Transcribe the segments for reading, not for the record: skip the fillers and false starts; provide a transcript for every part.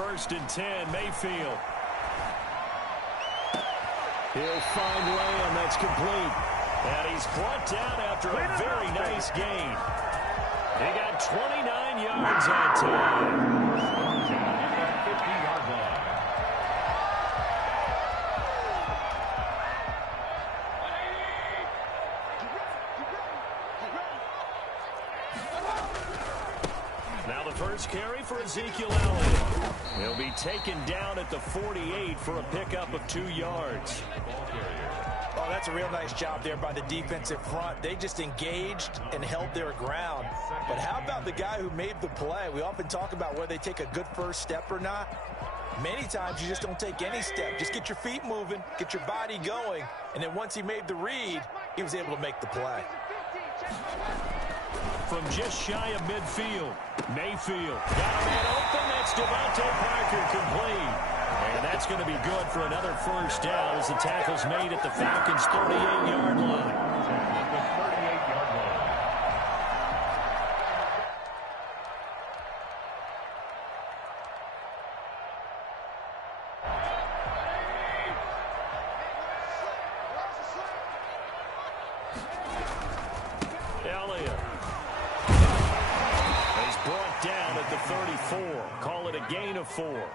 first and 10, Mayfield. He'll find Lamb. That's complete. And he's brought down after a very nice gain. He got 29 yards on time. 50-yard line. Now the first carry for Ezekiel Elliott. He'll be taken down at the 48 for a pickup of 2 yards. Oh, that's a real nice job there by the defensive front. They just engaged and held their ground. But how about the guy who made the play? We often talk about whether they take a good first step or not. Many times you just don't take any step. Just get your feet moving, get your body going, and then once he made the read, he was able to make the play. From just shy of midfield, Mayfield got a man open. That's Devontae Parker complete. And that's going to be good for another first down as the tackle's made at the Falcons' 38-yard line. Elliott is brought down at the 34. Call it a gain of 4.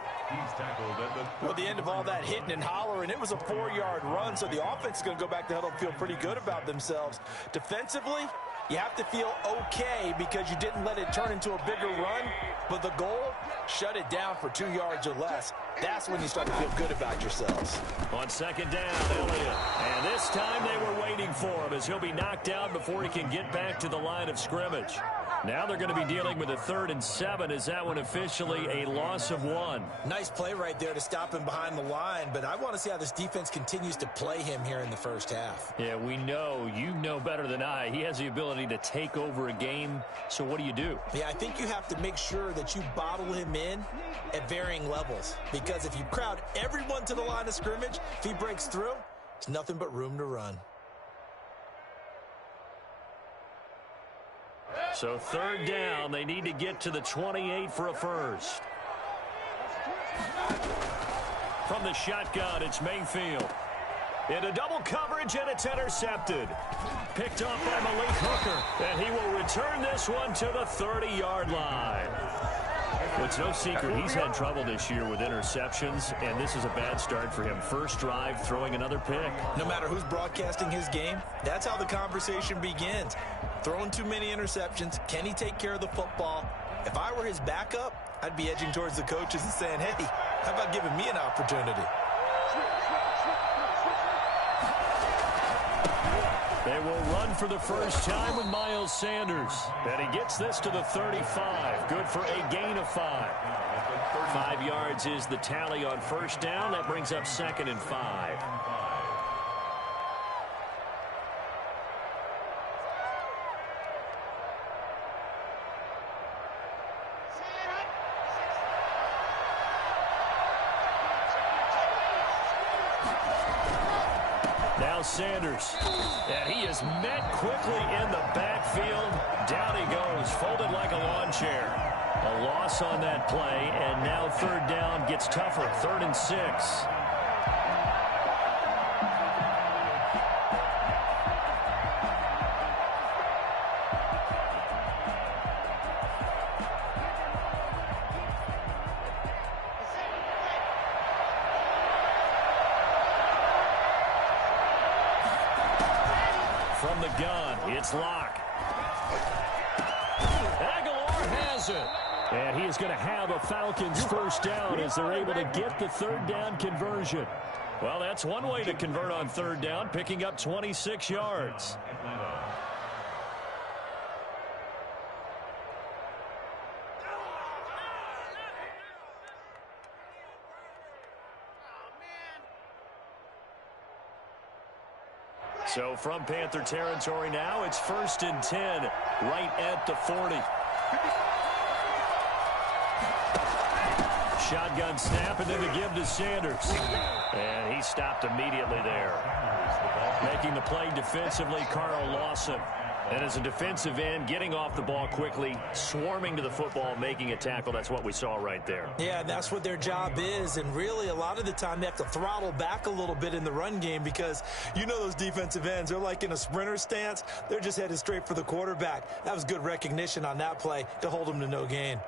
Well, at the end of all that hitting and hollering, it was a 4-yard run, so the offense is going to go back to huddle and feel pretty good about themselves. Defensively, you have to feel okay because you didn't let it turn into a bigger run, but the goal, shut it down for 2 yards or less. That's when you start to feel good about yourselves. On second down, Elliott. And this time they were waiting for him as he'll be knocked down before he can get back to the line of scrimmage. Now they're going to be dealing with a 3rd and 7 as that one officially a loss of 1. Nice play right there to stop him behind the line, but I want to see how this defense continues to play him here in the first half. Yeah, we know. You know better than I. He has the ability to take over a game, so what do? Yeah, I think you have to make sure that you bottle him in at varying levels, because if you crowd everyone to the line of scrimmage, if he breaks through, it's nothing but room to run. So 3rd down, they need to get to the 28 for a first. From the shotgun, it's Mayfield. Into double coverage, and it's intercepted. Picked up by Malik Hooker, and he will return this one to the 30-yard line. Well, it's no secret he's had trouble this year with interceptions, and this is a bad start for him. First drive, throwing another pick. No matter who's broadcasting his game, that's how the conversation begins. Throwing too many interceptions, can he take care of the football? If I were his backup, I'd be edging towards the coaches and saying, hey, how about giving me an opportunity? They will run for the first time with Miles Sanders. And he gets this to the 35. Good for a gain of 5. 5 yards is the tally on first down. That brings up 2nd and 5. Now Sanders, and he is met quickly in the backfield. Down he goes, folded like a lawn chair. A loss on that play, and now 3rd down gets tougher. 3rd and 6. From the gun, it's Locke. Aguilar has it. And he is going to have a Falcons first down as they're able to get the 3rd down conversion. Well, that's one way to convert on 3rd down, picking up 26 yards. So from Panther territory now, it's 1st and 10, right at the 40. Shotgun snap, and then the give to Sanders. And he stopped immediately there. Making the play defensively, Carl Lawson. And as a defensive end, getting off the ball quickly, swarming to the football, making a tackle, that's what we saw right there. Yeah, that's what their job is. And really, a lot of the time, they have to throttle back a little bit in the run game because you know those defensive ends, they're like in a sprinter stance. They're just headed straight for the quarterback. That was good recognition on that play to hold them to no gain.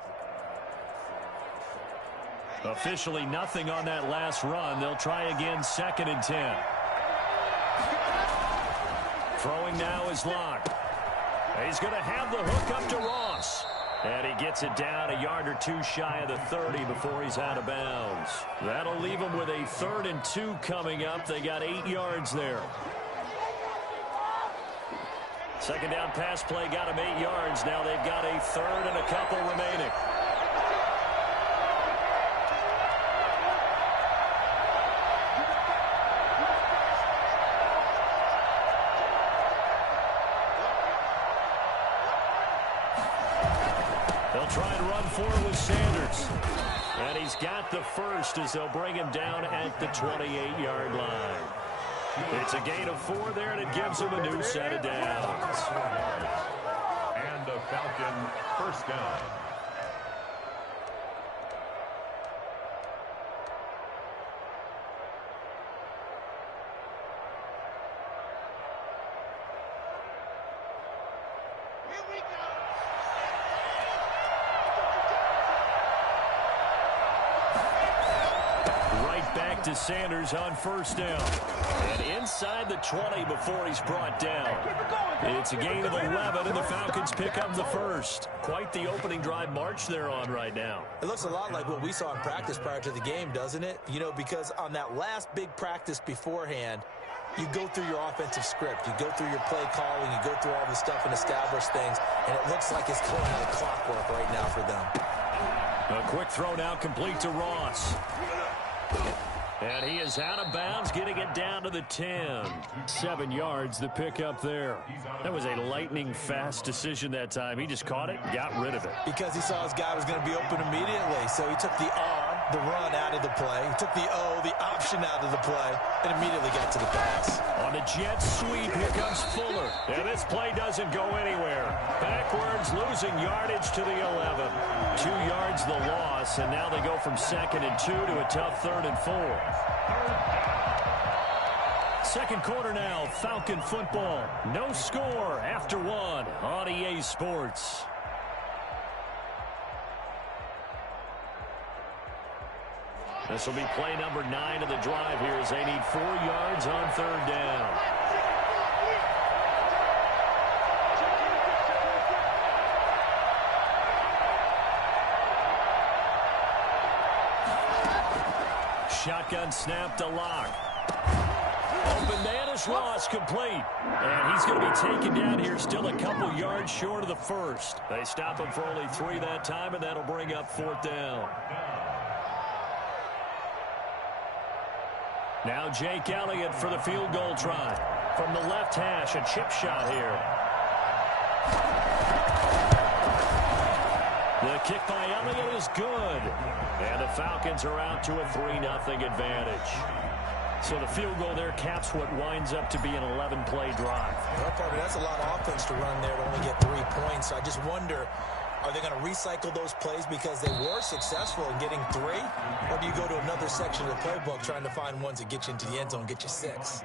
Officially nothing on that last run. They'll try again, 2nd and 10. Throwing now is Locke. He's going to have the hook up to Ross. And he gets it down a yard or two shy of the 30 before he's out of bounds. That'll leave him with a 3rd and 2 coming up. They got 8 yards there. Second down pass play got him 8 yards. Now they've got a 3rd and a couple remaining. Try and run for it with Sanders. And he's got the first as they'll bring him down at the 28-yard line. It's a gain of 4 there, and it gives him a new set of downs. And the Falcon first down. To Sanders on first down. And inside the 20 before he's brought down. It's a gain of 11, and the Falcons pick up the first. Quite the opening drive march they're on right now. It looks a lot like what we saw in practice prior to the game, doesn't it? You know, because on that last big practice beforehand, you go through your offensive script. You go through your play calling. You go through all the stuff and establish things. And it looks like it's going like clockwork right now for them. A quick throw now complete to Ross. And he is out of bounds, getting it down to the 10. 7 yards, the pickup there. That was a lightning-fast decision that time. He just caught it, got rid of it. Because he saw his guy was going to be open immediately, so he took the R, the run, out of the play. He took the O, the option, out of the play, and immediately got to the pass. On the jet sweep, here comes Fuller. And this play doesn't go anywhere. Backwards, losing yardage to the 11. 2 yards the loss, and now they go from 2nd and 2 to a tough 3rd and 4. Second quarter now, Falcon football. No score after 1 on EA Sports. This will be play number 9 of the drive here as they need 4 yards on 3rd down. Shotgun snap to Locke. Open man is Ross, complete. And he's going to be taken down here, still a couple yards short of the first. They stop him for only 3 that time, and that'll bring up 4th down. Now Jake Elliott for the field goal try. From the left hash, a chip shot here. The kick by Elliott is good. And the Falcons are out to a 3-0 advantage. So the field goal there caps what winds up to be an 11-play drive. Well, partner, that's a lot of offense to run there to only get 3 points. So I just wonder, are they going to recycle those plays because they were successful in getting 3? Or do you go to another section of the playbook trying to find ones that get you into the end zone, get you 6?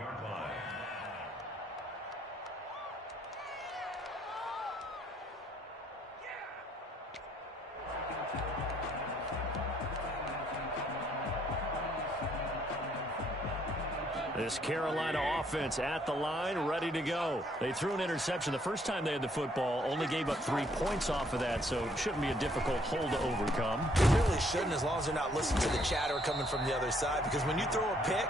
This Carolina offense at the line, ready to go. They threw an interception the first time they had the football, only gave up 3 points off of that, so it shouldn't be a difficult hole to overcome. It really shouldn't, as long as they're not listening to the chatter coming from the other side, because when you throw a pick,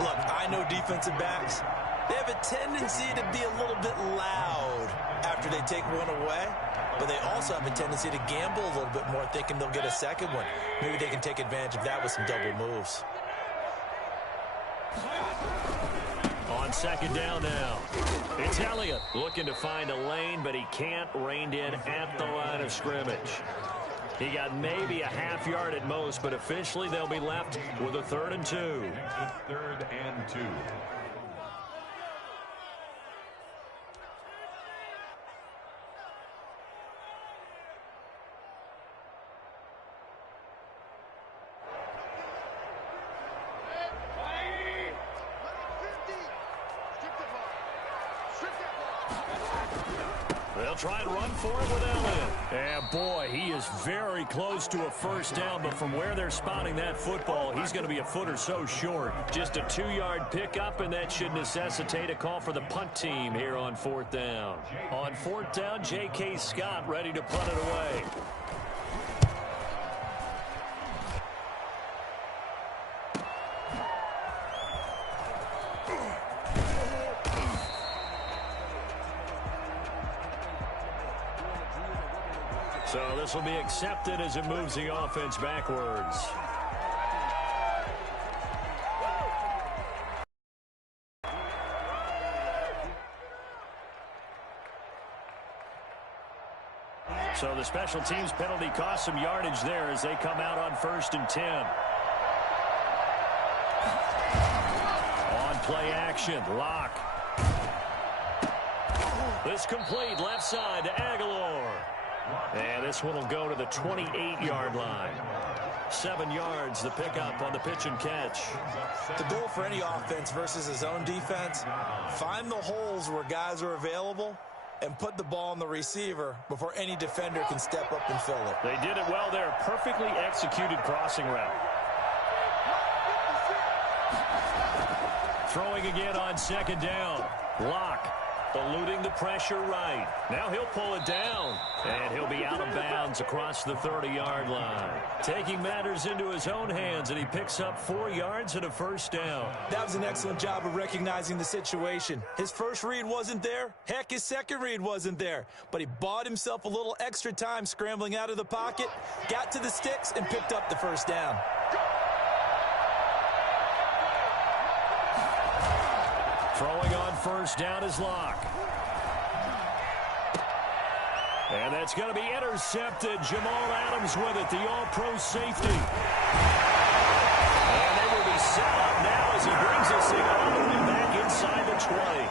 look, I know defensive backs, they have a tendency to be a little bit loud after they take one away, but they also have a tendency to gamble a little bit more, thinking they'll get a second one. Maybe they can take advantage of that with some double moves. On second down now, it's Elliott looking to find a lane, but he can't. Reined in at the line of scrimmage. He got maybe a half yard at most, but officially they'll be left with a 3rd and 2. 3rd and 2. They'll try and run for it with Ellen. And boy, he is very close to a first down, but from where they're spotting that football, he's going to be a foot or so short. Just a 2-yard pickup, and that should necessitate a call for the punt team here on 4th down. On 4th down, J.K. Scott ready to punt it away. So this will be accepted as it moves the offense backwards. So the special teams penalty cost some yardage there as they come out on 1st and 10. On play action, Locke. This complete left side to Aguilar. And this one will go to the 28-yard line. 7 yards, the pickup on the pitch and catch. The goal for any offense versus his own defense, find the holes where guys are available and put the ball on the receiver before any defender can step up and fill it. They did it well there. Perfectly executed crossing route. Throwing again on 2nd down. Locke. Eluding the pressure right. Now he'll pull it down. And he'll be out of bounds across the 30-yard line. Taking matters into his own hands, and he picks up 4 yards and a first down. That was an excellent job of recognizing the situation. His first read wasn't there. Heck, his second read wasn't there. But he bought himself a little extra time scrambling out of the pocket, got to the sticks, and picked up the first down. Throwing on 1st down is Locke. And that's going to be intercepted. Jamal Adams with it, the all-pro safety. And they will be set up now as he brings this thing all the way back inside the 20.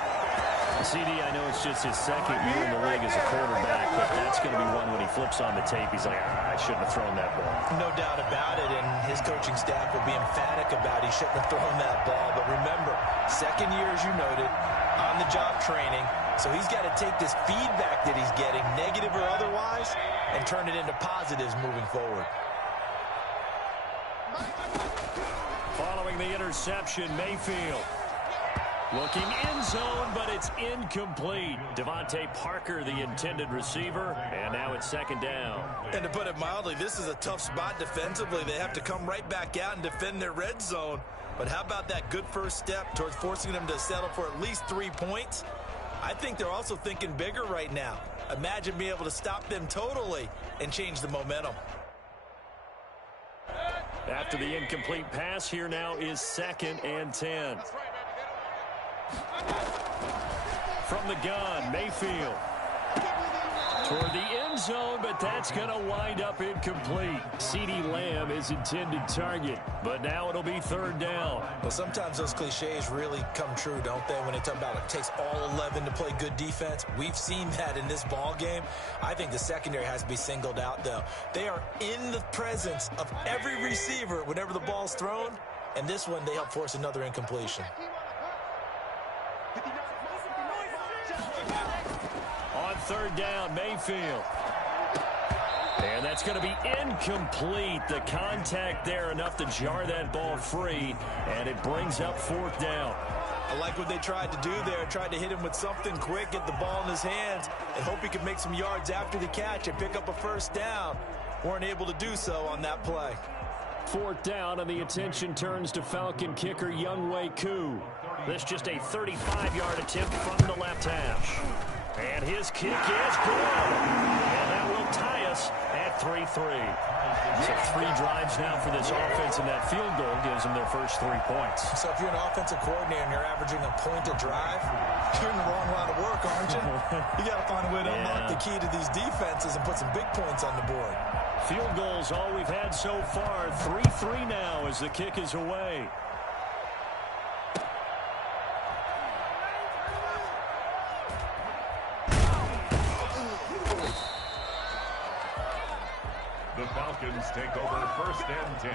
CD, I know it's just his second year in the league as a quarterback, but that's going to be one when he flips on the tape. He's like, I shouldn't have thrown that ball. No doubt about it, and his coaching staff will be emphatic about he shouldn't have thrown that ball. But remember, second year, as you noted, on-the-job training, so he's got to take this feedback that he's getting, negative or otherwise, and turn it into positives moving forward. Following the interception, Mayfield. Looking in zone, but it's incomplete. Devontae Parker, the intended receiver, and now it's 2nd down. And to put it mildly, this is a tough spot defensively. They have to come right back out and defend their red zone. But how about that good first step towards forcing them to settle for at least 3 points? I think they're also thinking bigger right now. Imagine being able to stop them totally and change the momentum. After the incomplete pass, here now is 2nd and 10. From the gun, Mayfield. Toward the end zone, but that's going to wind up incomplete. CeeDee Lamb is intended target, but now it'll be 3rd down. Well, sometimes those cliches really come true, don't they, when they talk about it takes all 11 to play good defense. We've seen that in this ball game. I think the secondary has to be singled out, though. They are in the presence of every receiver whenever the ball's thrown, and this one they help force another incompletion. On 3rd down, Mayfield. And that's going to be incomplete. The contact there enough to jar that ball free, and it brings up 4th down. I like what they tried to do there. Tried to hit him with something quick, get the ball in his hands, and hope he could make some yards after the catch and pick up a first down. Weren't able to do so on that play. 4th down, and the attention turns to Falcon kicker Younghoe Koo. This just a 35-yard attempt from the left hash. And his kick is good. And that will tie us at 3-3. So 3 drives now for this offense, and that field goal gives them their first 3 points. So if you're an offensive coordinator and you're averaging a point a drive, you're in the wrong line of work, aren't you? You got to find a way to unlock the key to these defenses and put some big points on the board. Field goals all we've had so far. 3-3 now as the kick is away. The Falcons take over 1st and 10.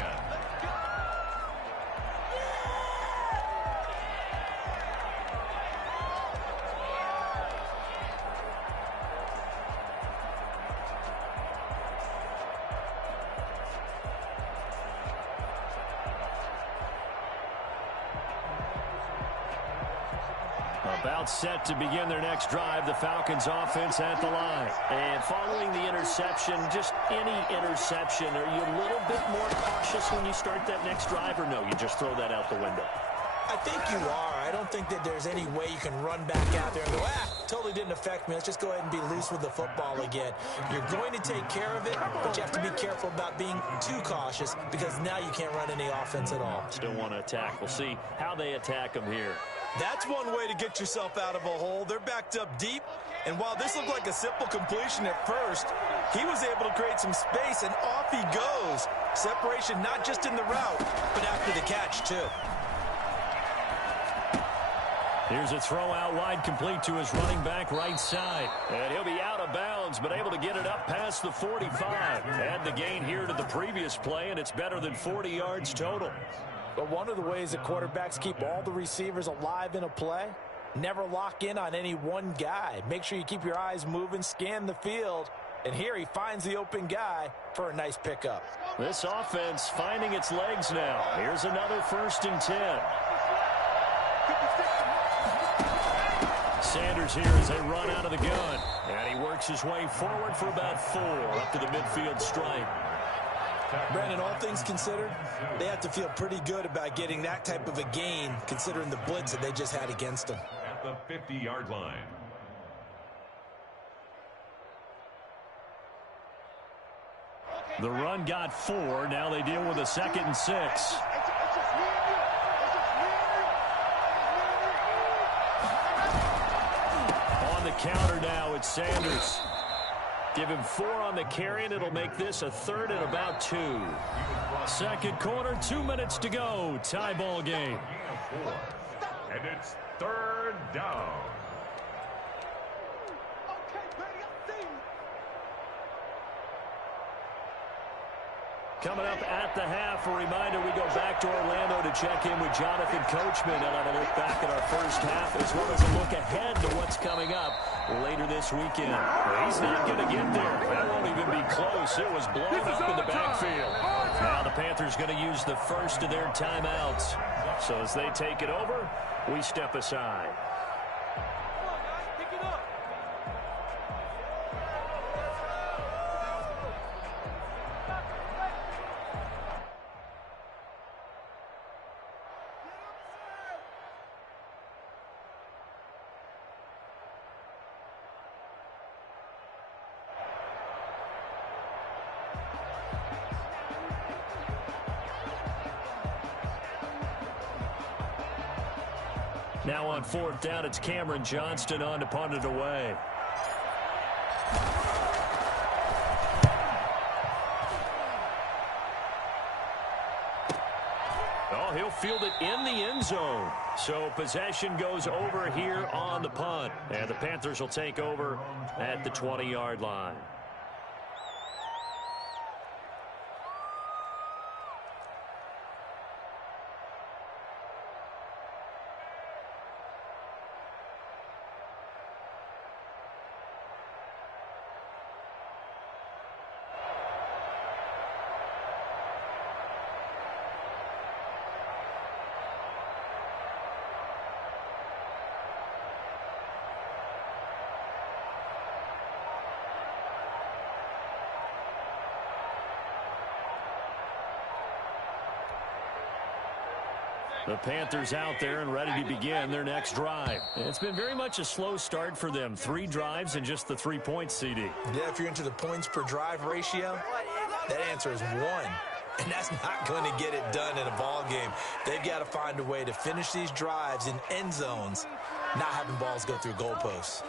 About set to begin their next drive, the Falcons offense at the line. And following the interception, just any interception, are you a little bit more cautious when you start that next drive, or no, you just throw that out the window? I think you are. I don't think that there's any way you can run back out there and go, totally didn't affect me. Let's just go ahead and be loose with the football again. You're going to take care of it, but you have to be careful about being too cautious because now you can't run any offense at all. Still want to attack. We'll see how they attack them here. That's one way to get yourself out of a hole. They're backed up deep, and while this looked like a simple completion at first, he was able to create some space, and off he goes. Separation not just in the route, but after the catch, too. Here's a throw out wide, complete to his running back right side. And he'll be out of bounds, but able to get it up past the 45. Add the gain here to the previous play, and it's better than 40 yards total. But one of the ways that quarterbacks keep all the receivers alive in a play, never lock in on any one guy. Make sure you keep your eyes moving, scan the field, and here he finds the open guy for a nice pickup. This offense finding its legs now. Here's another 1st and 10. Sanders here as they run out of the gun. And he works his way forward for about 4 up to the midfield stripe. Brandon, all things considered, they have to feel pretty good about getting that type of a gain considering the blitz that they just had against them. At the 50-yard line. The run got 4. Now they deal with a 2nd and 6. On the counter now, it's Sanders. Give him 4 on the carry, and it'll make this a 3rd and about 2. Second quarter, 2 minutes to go. Tie ball game. And it's 3rd down. Coming up at the half, a reminder we go back to Orlando to check in with Jonathan Coachman and have a look back at our first half as well as a look ahead to what's coming up later this weekend. He's not going to get there. That won't even be close. It was blown up in the backfield. Now the Panthers going to use the first of their timeouts. So as they take it over, we step aside. Now on 4th down, it's Cameron Johnston on to punt it away. Oh, he'll field it in the end zone. So possession goes over here on the punt. And the Panthers will take over at the 20-yard line. The Panthers out there and ready to begin their next drive. It's been very much a slow start for them. 3 drives and just the 3 points, CD. Yeah, if you're into the points per drive ratio, that answer is 1. And that's not going to get it done in a ball game. They've got to find a way to finish these drives in end zones, not having balls go through goalposts.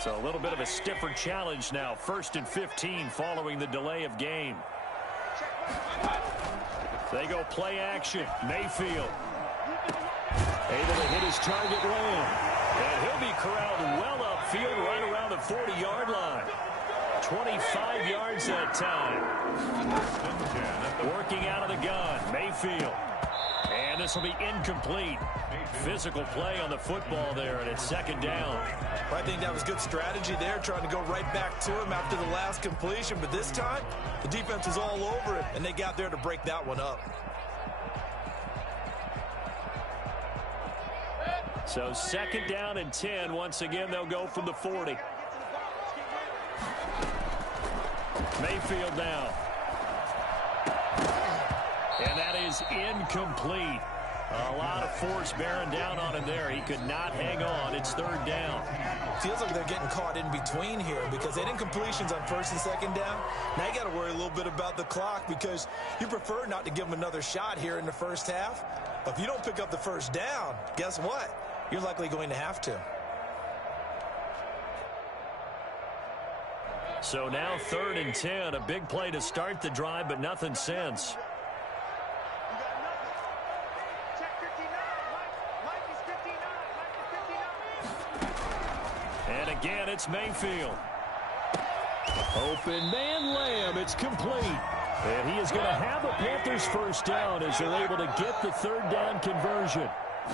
So a little bit of a stiffer challenge now. 1st and 15 following the delay of game. They go play action. Mayfield able to hit his target land. And he'll be corralled well upfield right around the 40-yard line. 25 yards that time. Working out of the gun. Mayfield. And this will be incomplete. Physical play on the football there, and it's 2nd down. I think that was good strategy there, trying to go right back to him after the last completion. But this time, the defense was all over it, and they got there to break that one up. So 2nd down and 10. Once again, they'll go from the 40. Mayfield now. And that is incomplete. A lot of force bearing down on him there. He could not hang on. It's 3rd down. Feels like they're getting caught in between here because they had incompletions on 1st and 2nd down. Now you got to worry a little bit about the clock because you prefer not to give them another shot here in the first half. But if you don't pick up the 1st down, guess what? You're likely going to have to. So now 3rd and 10. A big play to start the drive, but nothing since. And again, it's Mayfield. Open man Lamb. It's complete. And he is going to have a Panthers 1st down as they're able to get the 3rd down conversion.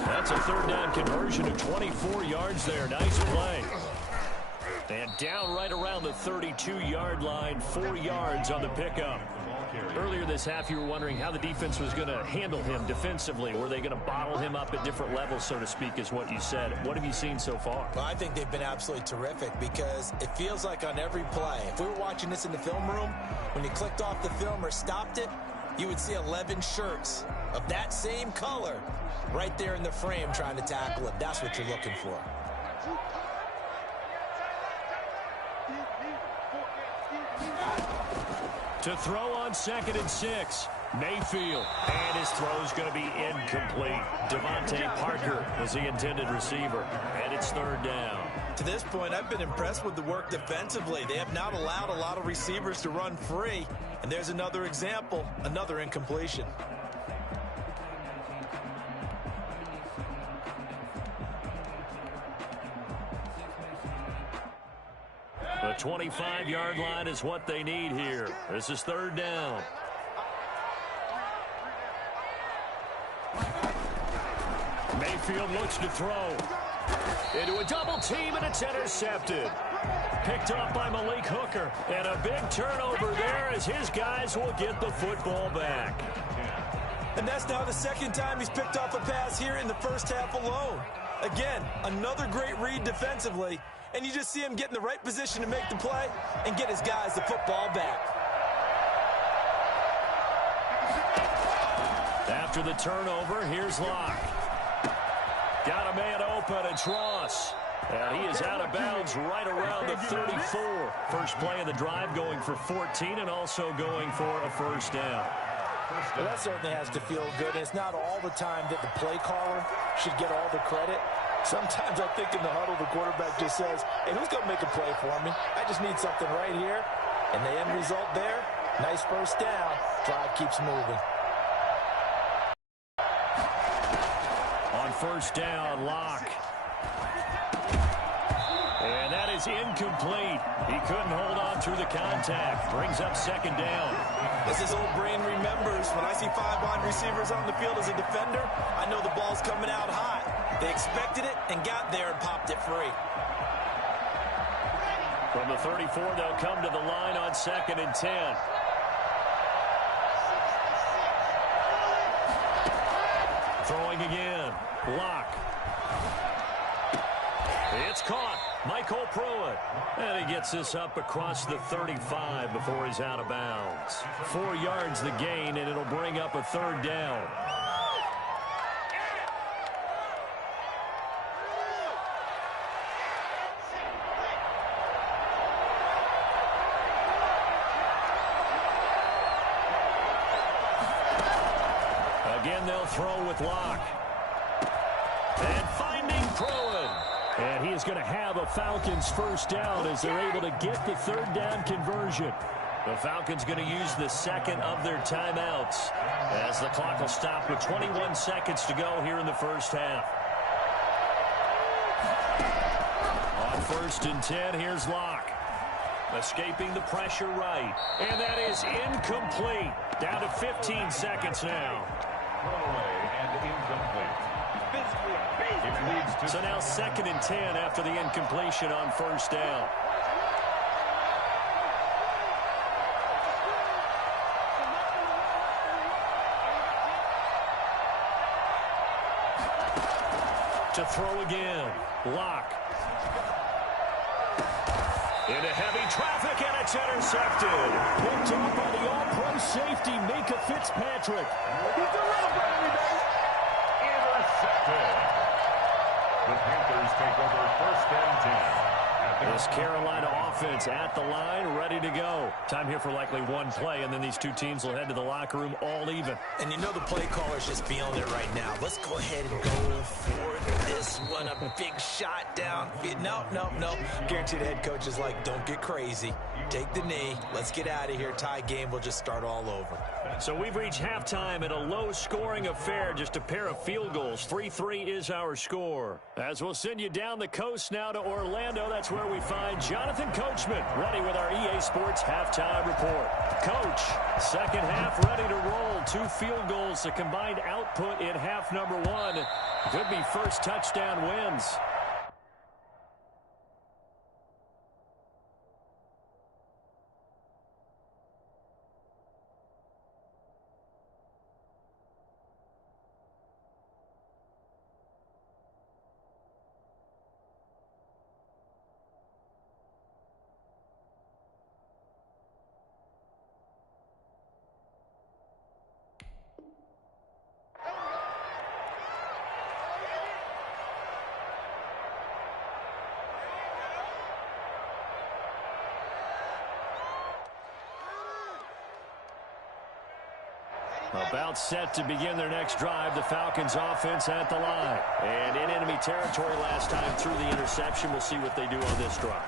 That's a 3rd down conversion of 24 yards there. Nice play. And down right around the 32-yard line, 4 yards on the pickup. Earlier this half, you were wondering how the defense was going to handle him defensively. Were they going to bottle him up at different levels, so to speak, is what you said. What have you seen so far? Well, I think they've been absolutely terrific because it feels like on every play, if we were watching this in the film room, when you clicked off the film or stopped it, you would see 11 shirts of that same color right there in the frame trying to tackle it. That's what you're looking for. To throw on 2nd and 6. Mayfield. And his throw is going to be incomplete. Devontae Parker was the intended receiver. And it's 3rd down. To this point, I've been impressed with the work defensively. They have not allowed a lot of receivers to run free. And there's another example, another incompletion. The 25-yard line is what they need here. This is 3rd down. Mayfield looks to throw. Into a double team, and it's intercepted. Picked up by Malik Hooker. And a big turnover there as his guys will get the football back. And that's now the 2nd time he's picked off a pass here in the first half alone. Again, another great read defensively. And you just see him get in the right position to make the play and get his guys the football back. After the turnover, here's Locke. Got a man open, it's Ross. And he is out of bounds right around the 34. First play of the drive going for 14 and also going for a 1st down. Well, that certainly has to feel good. It's not all the time that the play caller should get all the credit. Sometimes I think in the huddle, the quarterback just says, hey, who's going to make a play for me? I just need something right here. And the end result there, nice 1st down. Drive keeps moving. On 1st down, Locke. And that is incomplete. He couldn't hold on through the contact. Brings up 2nd down. As his old brain remembers, when I see 5 wide receivers on the field as a defender, I know the ball's coming out hot. They expected it and got there and popped it free. From the 34, they'll come to the line on 2nd and 10. Throwing again. Locke. It's caught. Michael Pruitt. And he gets this up across the 35 before he's out of bounds. 4 yards the gain, and it'll bring up a 3rd down. Again, they'll throw with Locke. And finding Pruitt. And he is going to have a Falcons 1st down as they're able to get the 3rd down conversion. The Falcons going to use the 2nd of their timeouts as the clock will stop with 21 seconds to go here in the first half. On 1st and 10, here's Locke. Escaping the pressure right. And that is incomplete. Down to 15 seconds now. And incomplete. So now 2nd and 10 after the incompletion on 1st down. To throw again. Locke. Into heavy traffic, and it's intercepted. Picked up by the all-pro safety, Minka Fitzpatrick. Intercepted. The Panthers take over 1st and 10. This Carolina offense at the line, ready to go. Time here for likely one play, and then these two teams will head to the locker room all even. And you know the play caller's just feeling it right now. Let's go ahead and go for this one. A big shot down. No. Guarantee the head coach is like, don't get crazy. Take the knee. Let's get out of here. Tie game. We'll just start all over. So we've reached halftime in a low-scoring affair, just a pair of field goals. 3-3 is our score. As we'll send you down the coast now to Orlando, that's where we find Jonathan Coachman, ready with our EA Sports halftime report. Coach, second half ready to roll. 2 field goals, the combined output in half number 1. Could be first touchdown wins. About set to begin their next drive, the Falcons offense at the line. And in enemy territory last time through the interception. We'll see what they do on this drive.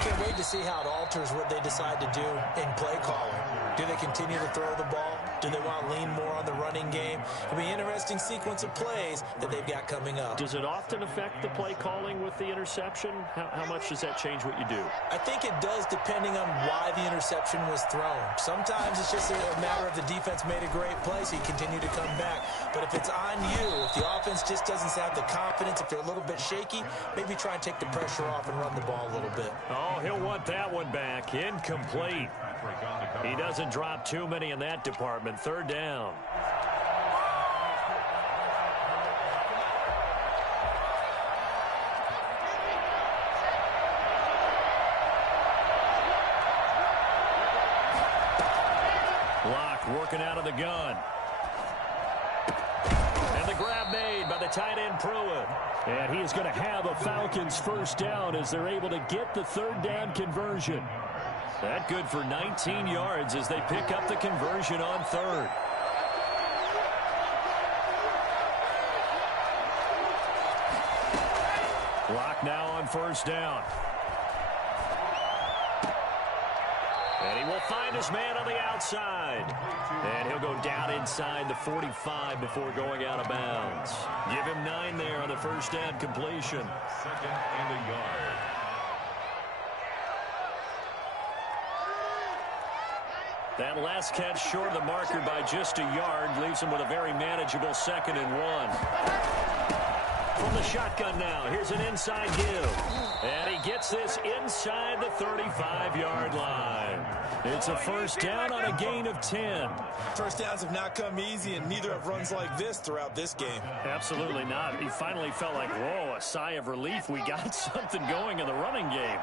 Can't wait to see how it alters what they decide to do in play calling. Do they continue to throw the ball? Do they want to lean more on the running game? It'll be an interesting sequence of plays that they've got coming up. Does it often affect the play calling with the interception? How much does that change what you do? I think it does, depending on why the interception was thrown. Sometimes it's just a matter of the defense made a great play, so you continue to come back. But if it's on you, if the offense just doesn't have the confidence, if they're a little bit shaky, maybe try and take the pressure off and run the ball a little bit. Oh, he'll want that one back. Incomplete. He doesn't drop too many in that department. Third down. Locke working out of the gun. And the grab made by the tight end Pruitt. And he is going to have a Falcons first down as they're able to get the third down conversion. That good for 19 yards as they pick up the conversion on third. Locke now on first down. And he will find his man on the outside. And he'll go down inside the 45 before going out of bounds. Give him 9 there on the first down completion. 2nd and a yard. That last catch short of the marker by just a yard leaves him with a very manageable 2nd and 1. From the shotgun now, here's an inside give. And he gets this inside the 35-yard line. It's a first down on a gain of 10. First downs have not come easy, and neither have runs like this throughout this game. Absolutely not. He finally felt like, whoa, a sigh of relief. We got something going in the running game.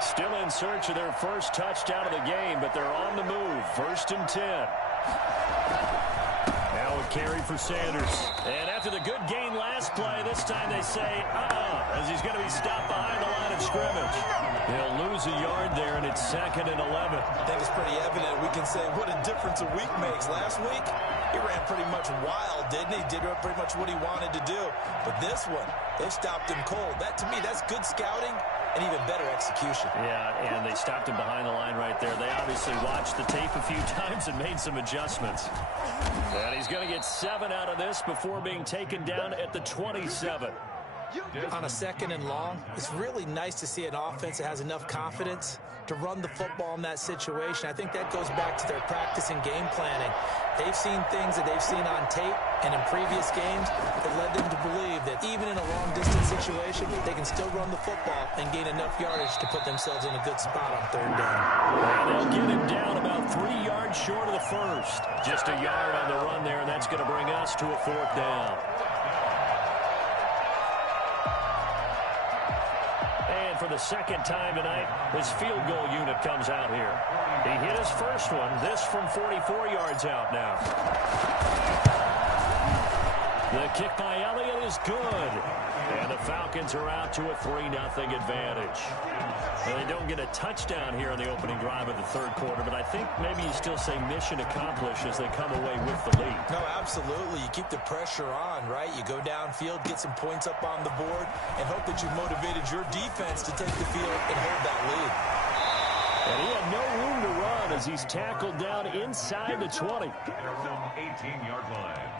Still in search of their first touchdown of the game, but they're on the move. 1st and 10. Now a carry for Sanders. And after the good gain last play, this time they say, as he's going to be stopped behind the line of scrimmage. He'll lose a yard there, and it's 2nd and 11. I think it's pretty evident. We can say what a difference a week makes. Last week, he ran pretty much wild, didn't he? Did pretty much what he wanted to do. But this one, they've stopped him cold. That, to me, that's good scouting and even better execution. Yeah, and they stopped him behind the line right there. They obviously watched the tape a few times and made some adjustments. And he's going to get 7 out of this before being taken down at the 27. On a 2nd and long, it's really nice to see an offense that has enough confidence to run the football in that situation. I think that goes back to their practice and game planning. They've seen things that they've seen on tape and in previous games that led them to believe that even in a long-distance situation, they can still run the football and gain enough yardage to put themselves in a good spot on 3rd down. And they'll get him down about 3 yards short of the first. Just a yard on the run there, and that's going to bring us to a 4th down. And for the second time tonight, his field goal unit comes out here. He hit his first one. This from 44 yards out now. The kick by Elliott is good. And the Falcons are out to a 3-0 advantage. And they don't get a touchdown here in the opening drive of the third quarter, but I think maybe you still say mission accomplished as they come away with the lead. No, absolutely. You keep the pressure on, right? You go downfield, get some points up on the board, and hope that you've motivated your defense to take the field and hold that lead. And he had no room to run as he's tackled down inside the 20. Their own 18-yard line.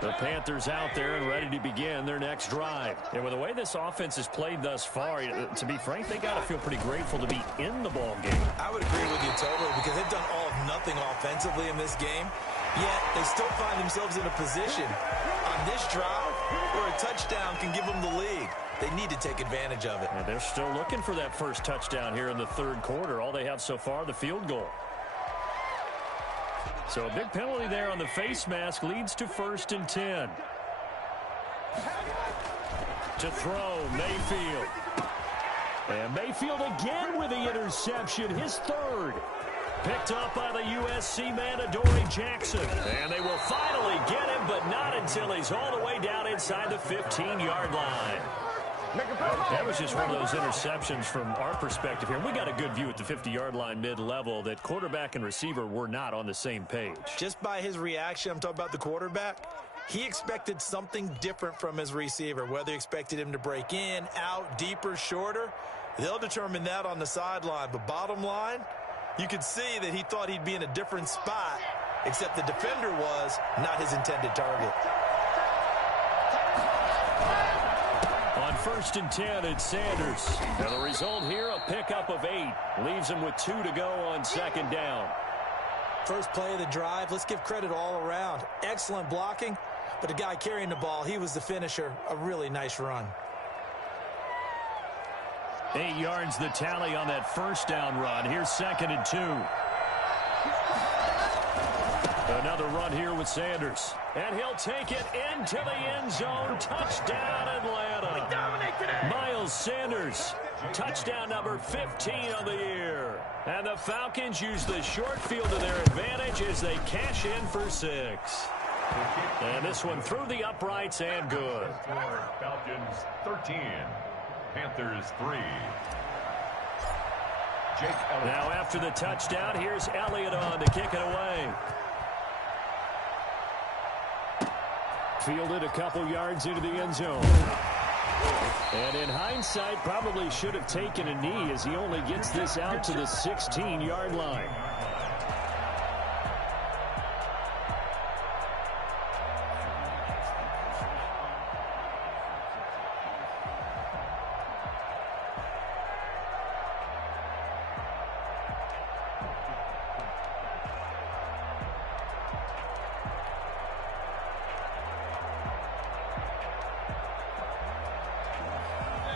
The Panthers out there and ready to begin their next drive. And with the way this offense has played thus far, to be frank, they got to feel pretty grateful to be in the ball game. I would agree with you totally because they've done all of nothing offensively in this game, yet they still find themselves in a position on this drive where a touchdown can give them the lead. They need to take advantage of it. And they're still looking for that first touchdown here in the third quarter. All they have so far, the field goal. So a big penalty there on the face mask leads to 1st and 10. To throw, Mayfield. And Mayfield again with the interception, his third. Picked up by the USC man, Adoree Jackson. And they will finally get him, but not until he's all the way down inside the 15-yard line. That was just one of those interceptions from our perspective here. We got a good view at the 50-yard line mid-level that quarterback and receiver were not on the same page. Just by his reaction, I'm talking about the quarterback, he expected something different from his receiver, whether he expected him to break in, out, deeper, shorter. They'll determine that on the sideline. But bottom line, you could see that he thought he'd be in a different spot, except the defender was not his intended target. On 1st and 10, it's Sanders. And the result here, a pickup of 8. Leaves him with 2 to go on 2nd down. First play of the drive, let's give credit all around. Excellent blocking, but the guy carrying the ball, he was the finisher. A really nice run. 8 yards the tally on that first down run. Here's 2nd and 2. Another run here with Sanders. And he'll take it into the end zone. Touchdown, Atlanta. Miles Sanders. Touchdown number 15 on the year. And the Falcons use the short field to their advantage as they cash in for 6. And this one through the uprights and good. Falcons 13. Panthers 3. Jake Elliott. Now after the touchdown, here's Elliott on to kick it away. Fielded a couple yards into the end zone. And in hindsight, probably should have taken a knee as he only gets this out to the 16-yard line.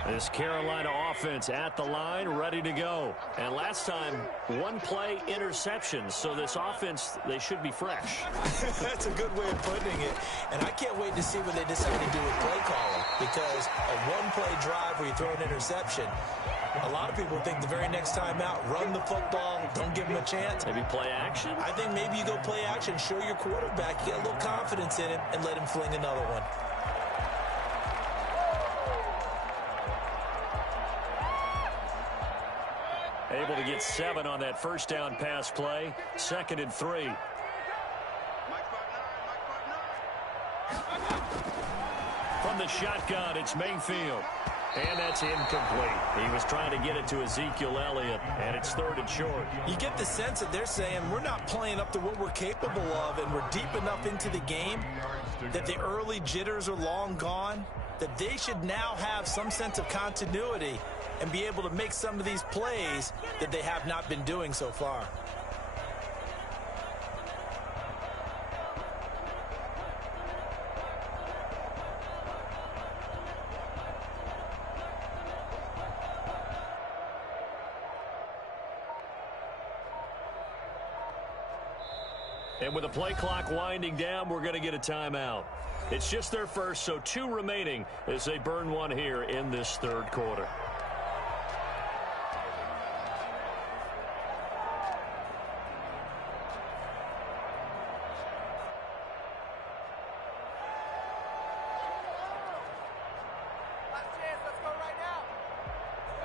This Carolina offense at the line, ready to go. And last time, one play interception. So this offense, they should be fresh. That's a good way of putting it. And I can't wait to see what they decide to do with play calling. Because a one-play drive where you throw an interception, a lot of people think the very next time out, run the football, don't give him a chance. Maybe play action? I think maybe you go play action, show your quarterback, get a little confidence in him, and let him fling another one. Able to get 7 on that first down pass play. 2nd and 3. From the shotgun, it's Mayfield. And that's incomplete. He was trying to get it to Ezekiel Elliott, and it's 3rd and short. You get the sense that they're saying we're not playing up to what we're capable of, and we're deep enough into the game that the early jitters are long gone, that they should now have some sense of continuity and be able to make some of these plays that they have not been doing so far. And with the play clock winding down, we're going to get a timeout. It's just their first, so 2 remaining as they burn one here in this third quarter.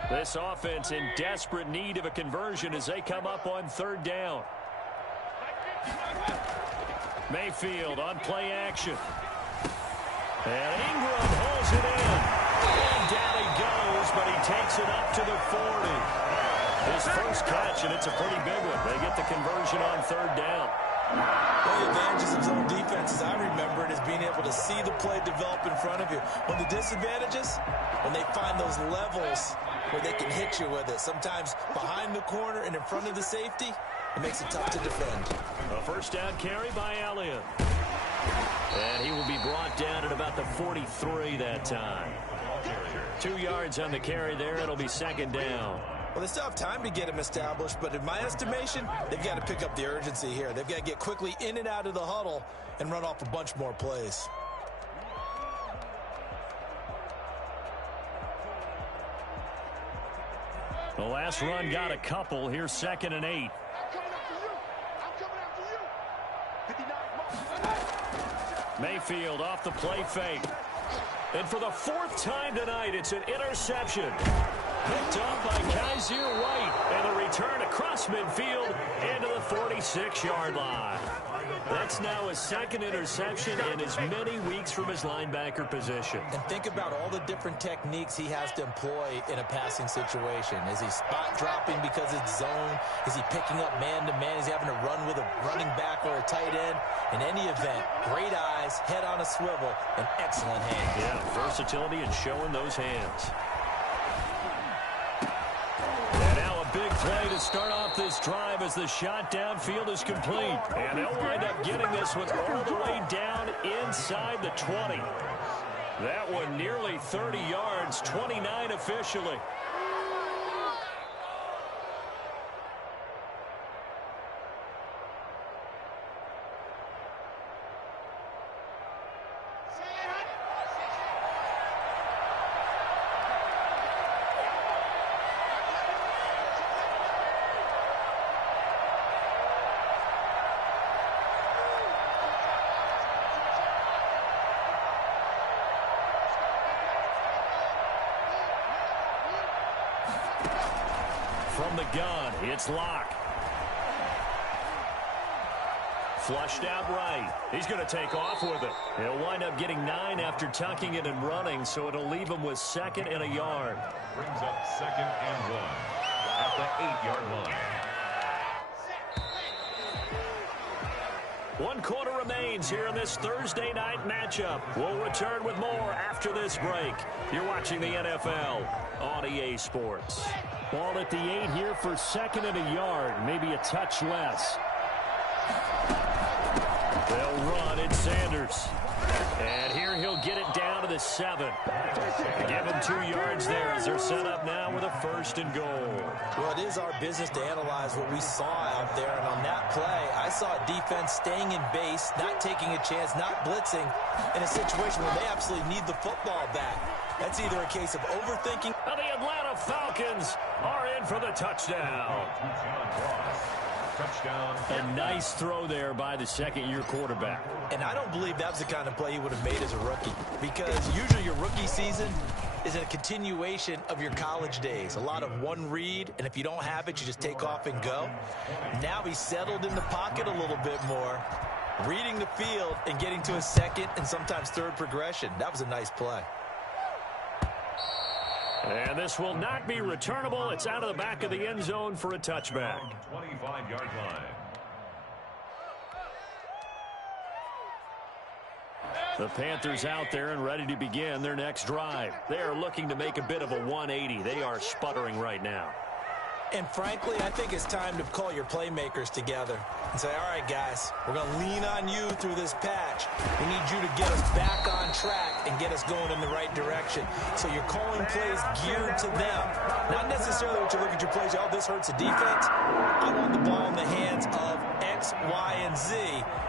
This offense in desperate need of a conversion as they come up on third down. Mayfield on play action. And Ingram holds it in. And down he goes, but he takes it up to the 40. His first catch, and it's a pretty big one. They get the conversion on third down. One of the advantages of zone defense, as I remember it, is being able to see the play develop in front of you. One of the disadvantages, when they find those levels where they can hit you with it, sometimes behind the corner and in front of the safety, it makes it tough to defend. A first down carry by Elliott. And he will be brought down at about the 43 that time. 2 yards on the carry there. It'll be second down. Well, they still have time to get him established, but in my estimation, they've got to pick up the urgency here. They've got to get quickly in and out of the huddle and run off a bunch more plays. The last run got a couple. Here's 2nd and 8. Mayfield off the play fake. And for the 4th time tonight, it's an interception. Picked up by Kaiser White. And a return across midfield into the 46-yard line. That's now his 2nd interception in as many weeks from his linebacker position. And think about all the different techniques he has to employ in a passing situation. Is he spot dropping because it's zone? Is he picking up man-to-man? Is he having to run with a running back or a tight end? In any event, great eyes, head on a swivel, and excellent hands. Yeah, versatility and showing those hands. And now a big play to start off this drive as the shot downfield is complete. And they'll wind up getting this one all the way down inside the 20. That one nearly 30 yards, 29 officially. From the gun, it's Locke. Flushed out right. He's going to take off with it. He'll wind up getting 9 after tucking it and running, so it'll leave him with 2nd and a yard. Brings up 2nd and 1 at the 8-yard line. 1 quarter remains here in this Thursday night matchup. We'll return with more after this break. You're watching the NFL on EA Sports. Ball at the 8 here for 2nd and a yard, maybe a touch less. They'll run. It's Sanders. And here he'll get it down to the 7. Give him 2 yards there as they're set up now with a 1st and goal. Well, it is our business to analyze what we saw out there. And on that play, I saw a defense staying in base, not taking a chance, not blitzing in a situation where they absolutely need the football back. That's either a case of overthinking. And the Atlanta Falcons are in for the touchdown. Touchdown. A nice throw there by the 2nd-year quarterback. And I don't believe that was the kind of play he would have made as a rookie, because usually your rookie season is a continuation of your college days. A lot of one read, and if you don't have it, you just take off and go. Now he's settled in the pocket a little bit more, reading the field and getting to a 2nd and sometimes 3rd progression. That was a nice play. And this will not be returnable. It's out of the back of the end zone for a touchback. 25-yard line. The Panthers out there and ready to begin their next drive. They are looking to make a bit of a 180. They are sputtering right now. And frankly, I think it's time to call your playmakers together and say, all right, guys, we're going to lean on you through this patch. We need you to get us back on track and get us going in the right direction. So you're calling plays geared to them. Not necessarily what you look at your plays, oh, this hurts the defense. I want the ball in the hands of X, Y, and Z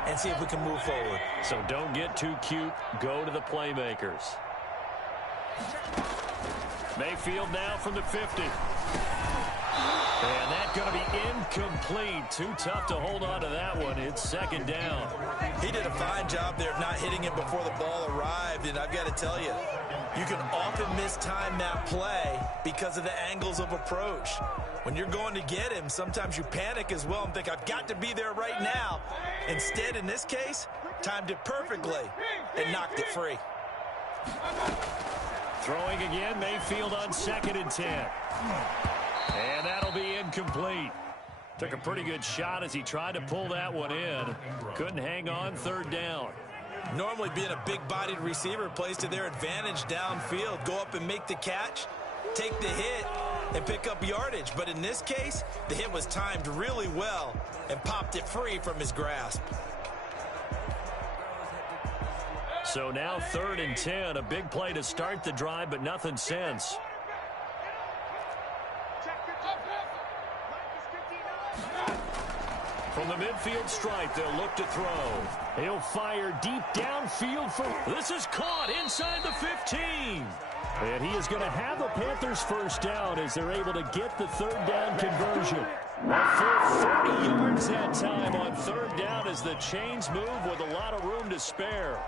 and see if we can move forward. So don't get too cute. Go to the playmakers. Mayfield now from the 50. And that's going to be incomplete. Too tough to hold on to that one. It's second down. He did a fine job there of not hitting it before the ball arrived. And I've got to tell you, you can often mistime that play because of the angles of approach. When you're going to get him, sometimes you panic as well and think, I've got to be there right now. Instead, in this case, timed it perfectly and knocked it free. Throwing again, Mayfield on 2nd and 10. And that'll be incomplete. Took a pretty good shot as he tried to pull that one in. Couldn't hang on, 3rd down. Normally being a big-bodied receiver plays to their advantage downfield. Go up and make the catch, take the hit, and pick up yardage. But in this case, the hit was timed really well and popped it free from his grasp. So now 3rd and 10. A big play to start the drive, but nothing since. From the midfield stripe, they'll look to throw. He'll fire deep downfield for... This is caught inside the 15. And he is going to have the Panthers first down as they're able to get the 3rd down conversion. A full 30 yards that time on 3rd down as the chains move with a lot of room to spare.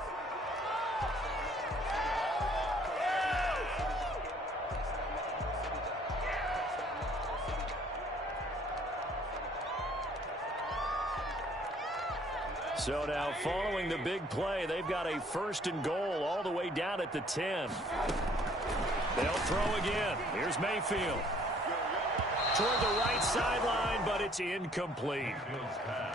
So now following the big play, they've got a 1st and goal all the way down at the 10. They'll throw again. Here's Mayfield. Toward the right sideline, but it's incomplete.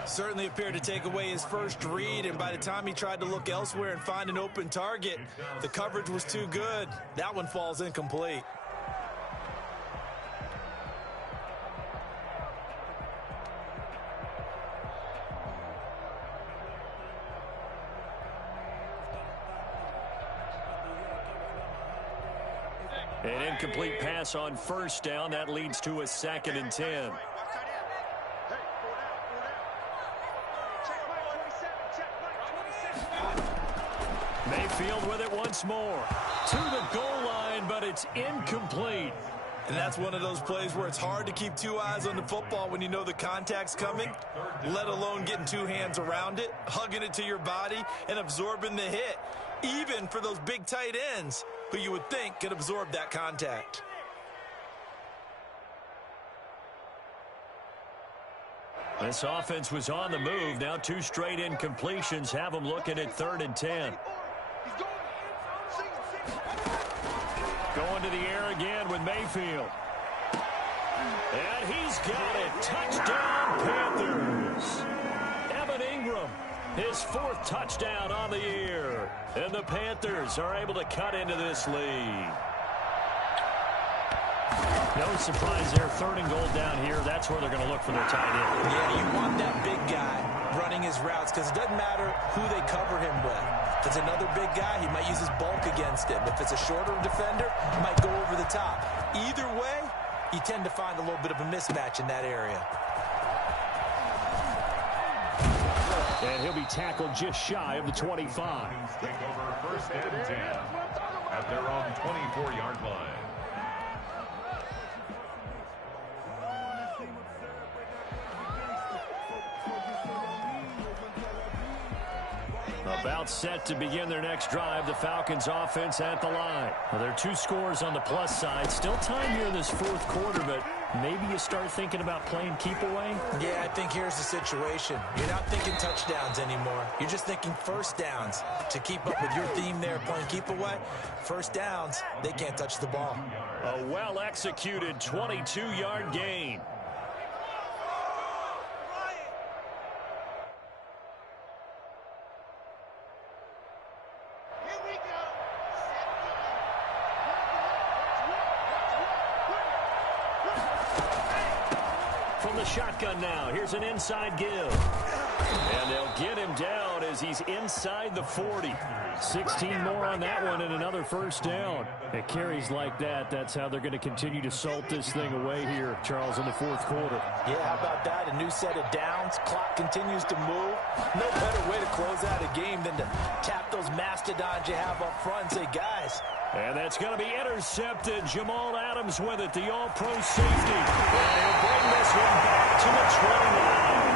Certainly appeared to take away his first read, and by the time he tried to look elsewhere and find an open target, the coverage was too good. That one falls incomplete. An incomplete pass on 1st down. That leads to a 2nd and 10. Mayfield with it once more. To the goal line, but it's incomplete. And that's one of those plays where it's hard to keep 2 eyes on the football when you know the contact's coming, let alone getting 2 hands around it, hugging it to your body, and absorbing the hit, even for those big tight ends who you would think could absorb that contact. This offense was on the move. Now 2 straight incompletions have them looking at 3rd and 10. Going to the air again with Mayfield. And he's got it. Touchdown, Panthers. Evan Ingram, his 4th touchdown on the year. And the Panthers are able to cut into this lead. No surprise there. 3rd and goal down here. That's where they're going to look for their tight end. Yeah, you want that big guy running his routes because it doesn't matter who they cover him with. If it's another big guy, he might use his bulk against him. If it's a shorter defender, he might go over the top. Either way, you tend to find a little bit of a mismatch in that area. And he'll be tackled just shy of the 25. Take over 1st and 10 at their own 24-yard line. About set to begin their next drive. The Falcons offense at the line. Well, there are 2 scores on the plus side. Still time here in this 4th quarter, but maybe you start thinking about playing keep away? Yeah, I think here's the situation. You're not thinking touchdowns anymore. You're just thinking 1st downs. To keep up with your theme there, playing keep away, 1st downs, they can't touch the ball. A well-executed 22-yard gain. the shotgun now. Here's an inside give. And they'll get him down as he's inside the 40. 16 more on that one and another first down. It carries like that. That's how they're going to continue to salt this thing away here, Charles, in the fourth quarter. Yeah, how about that? A new set of downs. Clock continues to move. No better way to close out a game than to tap those mastodons you have up front and say, guys. And that's going to be intercepted. Jamal Adams with it, the all-pro safety. And he'll bring this one back to the 29.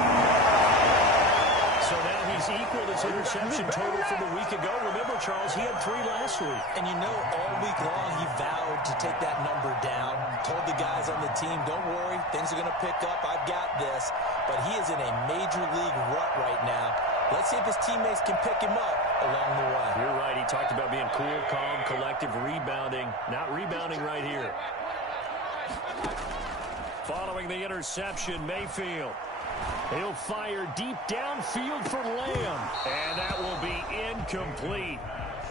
So now he's equaled his interception total from a week ago. Remember, Charles, he had 3 last week. And you know, all week long he vowed to take that number down. Told the guys on the team, don't worry, things are going to pick up. I've got this. But he is in a major league rut right now. Let's see if his teammates can pick him up along the way. You're right. He talked about being cool, calm, collective, rebounding. Not rebounding right here. Following the interception, Mayfield. He'll fire deep downfield for Lamb. And that will be incomplete.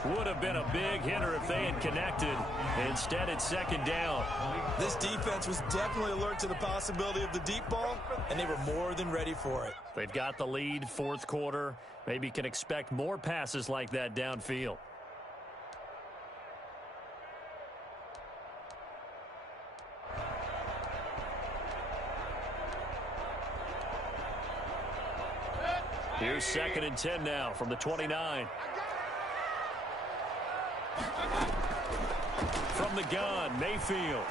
Would have been a big hitter if they had connected. Instead, it's second down. This defense was definitely alert to the possibility of the deep ball, and they were more than ready for it. They've got the lead, fourth quarter. Maybe can expect more passes like that downfield. Here's 2nd and 10 now from the 29. From the gun, Mayfield.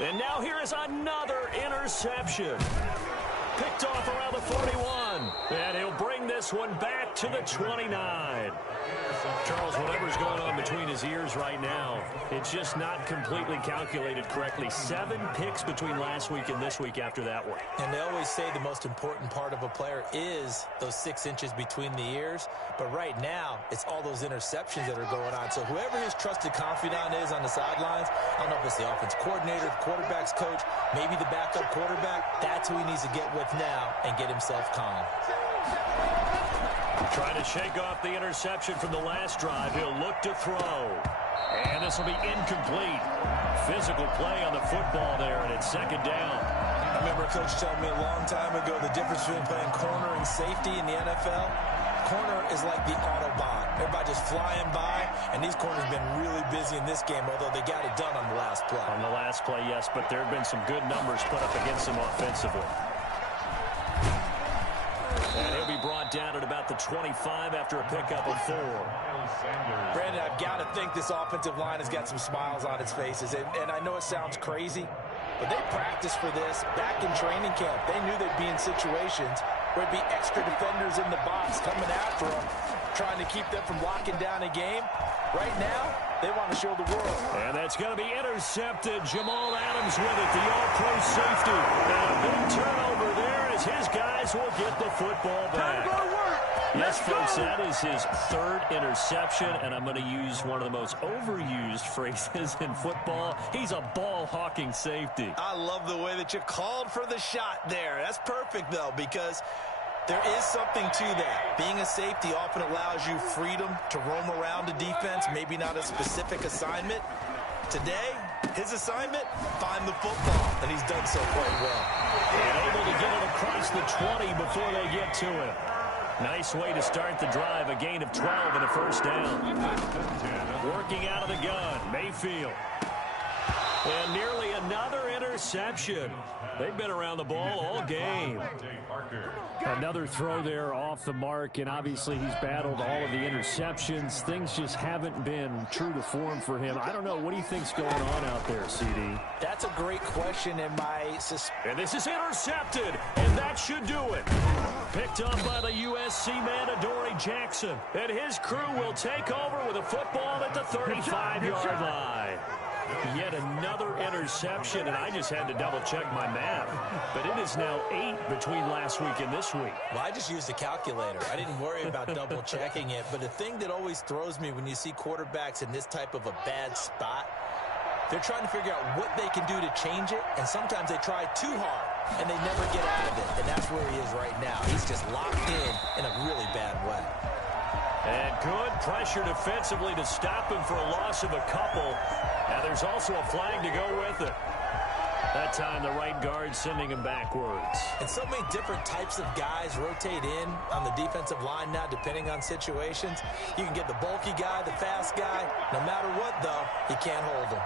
And now here is another interception. Picked off around the 41. And he'll bring this one back to the 29. Charles, whatever's going on between his ears right now, it's just not completely calculated correctly. 7 picks between last week and this week after that one. And they always say the most important part of a player is those 6 inches between the ears. But right now, it's all those interceptions that are going on. So whoever his trusted confidant is on the sidelines, I don't know if it's the offense coordinator, the quarterback's coach, maybe the backup quarterback, that's who he needs to get with now and get himself calm. Trying to shake off the interception from the last drive. He'll look to throw. And this will be incomplete. Physical play on the football there, and it's second down. I remember a coach telling me a long time ago the difference between playing corner and safety in the NFL. Corner is like the Autobahn. Everybody just flying by, and these corners have been really busy in this game, although they got it done on the last play. On the last play, yes, but there have been some good numbers put up against them offensively. And he'll be brought down at about the 25 after a pickup of 4. Brandon, I've got to think this offensive line has got some smiles on its faces. And I know it sounds crazy, but they practiced for this back in training camp. They knew they'd be in situations where there'd be extra defenders in the box coming after them, trying to keep them from locking down a game. Right now, they want to show the world. And that's going to be intercepted. Jamal Adams with it, the all-pro safety. And a big turnover there as his guys will get the football back. Yes, folks, that is his 3rd interception, and I'm going to use one of the most overused phrases in football. He's a ball-hawking safety. I love the way that you called for the shot there. That's perfect, though, because there is something to that. Being a safety often allows you freedom to roam around a defense, maybe not a specific assignment. Today, his assignment, find the football, and he's done so quite well. And able to get it across the 20 before they get to him. Nice way to start the drive, a gain of 12 and a first down. Working out of the gun, Mayfield. And nearly another interception. They've been around the ball all game. Another throw there off the mark, and obviously he's battled all of the interceptions. Things just haven't been true to form for him. I don't know. What do you think's going on out there, CD? That's a great question, and and this is intercepted, and that should do it. Picked up by the USC man, Adoree Jackson. And his crew will take over with a football at the 35-yard line. Yet another interception, and I just had to double-check my math. But it is now 8 between last week and this week. Well, I just used a calculator. I didn't worry about double-checking it. But the thing that always throws me when you see quarterbacks in this type of a bad spot, they're trying to figure out what they can do to change it, and sometimes they try too hard, and they never get out of it. And that's where he is right now. He's just locked in a really bad way. And good pressure defensively to stop him for a loss of a couple. Now there's also a flag to go with it. That time the right guard sending him backwards. And so many different types of guys rotate in on the defensive line now, depending on situations. You can get the bulky guy, the fast guy. No matter what, though, you can't hold him.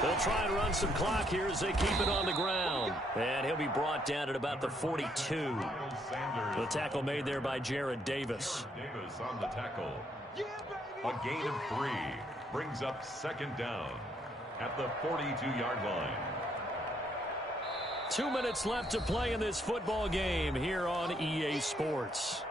They'll try and run some clock here as they keep it on the ground. And he'll be brought down at about the 42. The tackle made there by Jared Davis. Davis on the tackle. A gain of 3 brings up second down at the 42-yard line. 2 minutes left to play in this football game here on EA Sports.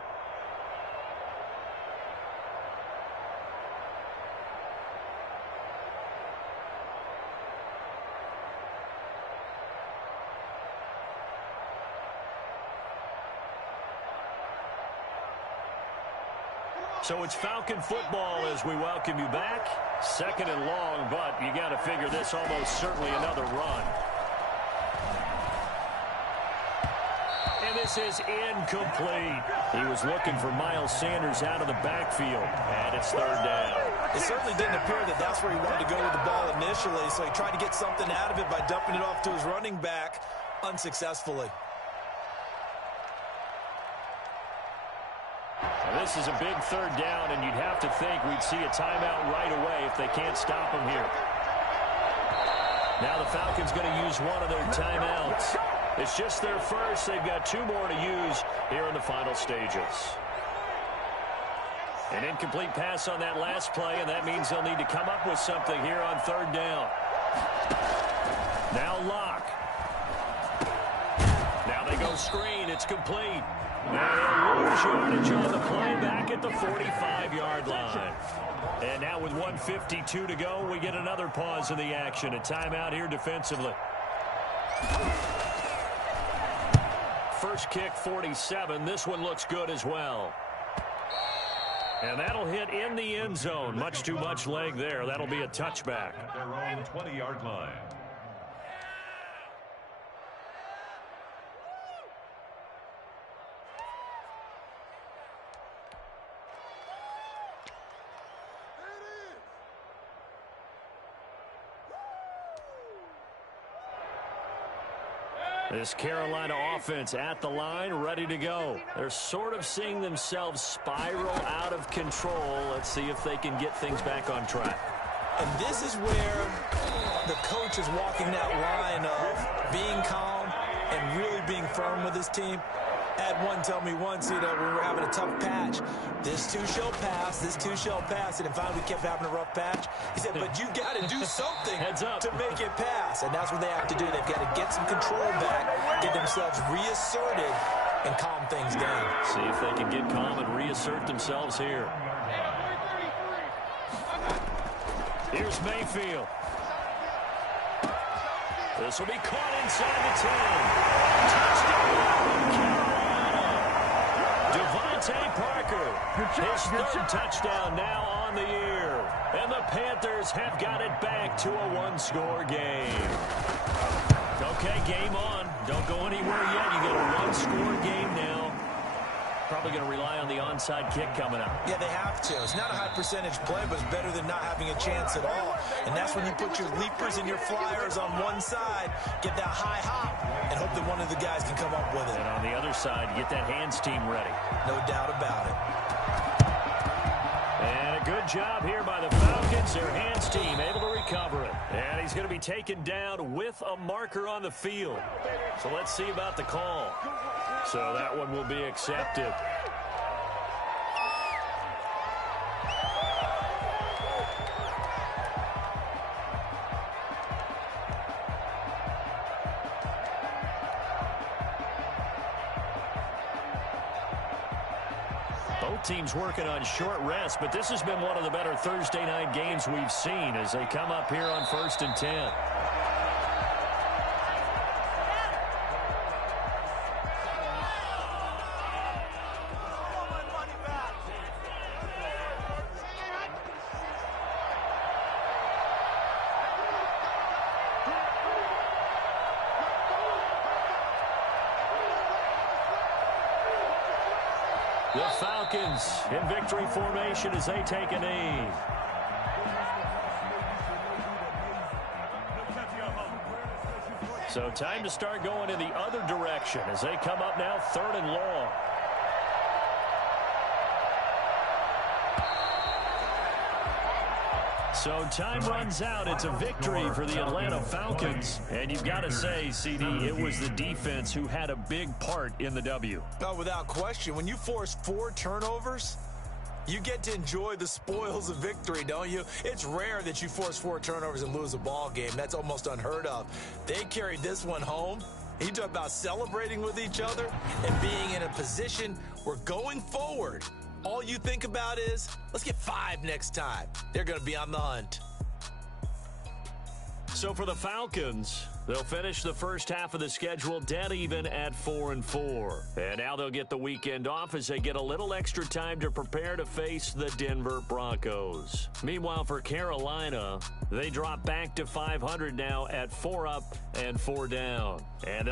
So it's Falcon football as we welcome you back. Second and long, but you got to figure this almost certainly another run. And this is incomplete. He was looking for Miles Sanders out of the backfield, and it's third down. It certainly didn't appear that that's where he wanted to go with the ball initially, so he tried to get something out of it by dumping it off to his running back unsuccessfully. This is a big third down, and you'd have to think we'd see a timeout right away if they can't stop him here. Now the Falcons going to use one of their timeouts. It's just their first. They've got 2 more to use here in the final stages. An incomplete pass on that last play, and that means they'll need to come up with something here on third down. Now Locke. Now they go screen. It's complete. And lose yardage on the play back at the 45-yard line. And now with 1:52 to go, we get another pause in the action. A timeout here defensively. First kick, 47. This one looks good as well. And that'll hit in the end zone. Much too much leg there. That'll be a touchback. At their own 20-yard line. This Carolina offense at the line, ready to go. They're sort of seeing themselves spiral out of control. Let's see if they can get things back on track. And this is where the coach is walking that line of being calm and really being firm with his team. Had one tell me once, when we were having a tough patch, this too shall pass, this too shall pass. And finally we kept having a rough patch. He said, but you got to do something Heads up. to make it pass. And that's what they have to do. They've got to get some control back, get themselves reasserted, and calm things down. See if they can get calm and reassert themselves here. Here's Mayfield. This will be caught inside the 10. Touchdown, Carolina. Devontae Parker, his third touchdown now on the year. And the Panthers have got it back to a 1-score game. Okay, game on. Don't go anywhere yet. You got a 1-score game now. Probably going to rely on the onside kick coming up. Yeah, they have to. It's not a high percentage play, but it's better than not having a chance at all. And that's when you put your leapers and your flyers on one side, get that high hop, and hope that one of the guys can come up with it. And on the other side, get that hands team ready. No doubt about it. And a good job here by the Falcons. Their hands team able to recover it. And he's going to be taken down with a marker on the field. So let's see about the call. So that one will be accepted. Both teams working on short rest, but this has been one of the better Thursday night games we've seen as they come up here on 1st and 10. The Falcons in victory formation as they take a knee. So time to start going in the other direction as they come up now 3rd and long. So time runs out. It's a victory for the Atlanta Falcons. And you've got to say, CD, it was the defense who had a big part in the W. Oh, without question. When you force 4 turnovers, you get to enjoy the spoils of victory, don't you? It's rare that you force 4 turnovers and lose a ball game. That's almost unheard of. They carried this one home. You talk about celebrating with each other and being in a position where going forward, all you think about is, let's get 5 next time. They're going to be on the hunt. So for the Falcons, they'll finish the first half of the schedule dead even at 4-4. And now they'll get the weekend off as they get a little extra time to prepare to face the Denver Broncos. Meanwhile, for Carolina, they drop back to 500 now at 4 up and 4 down. And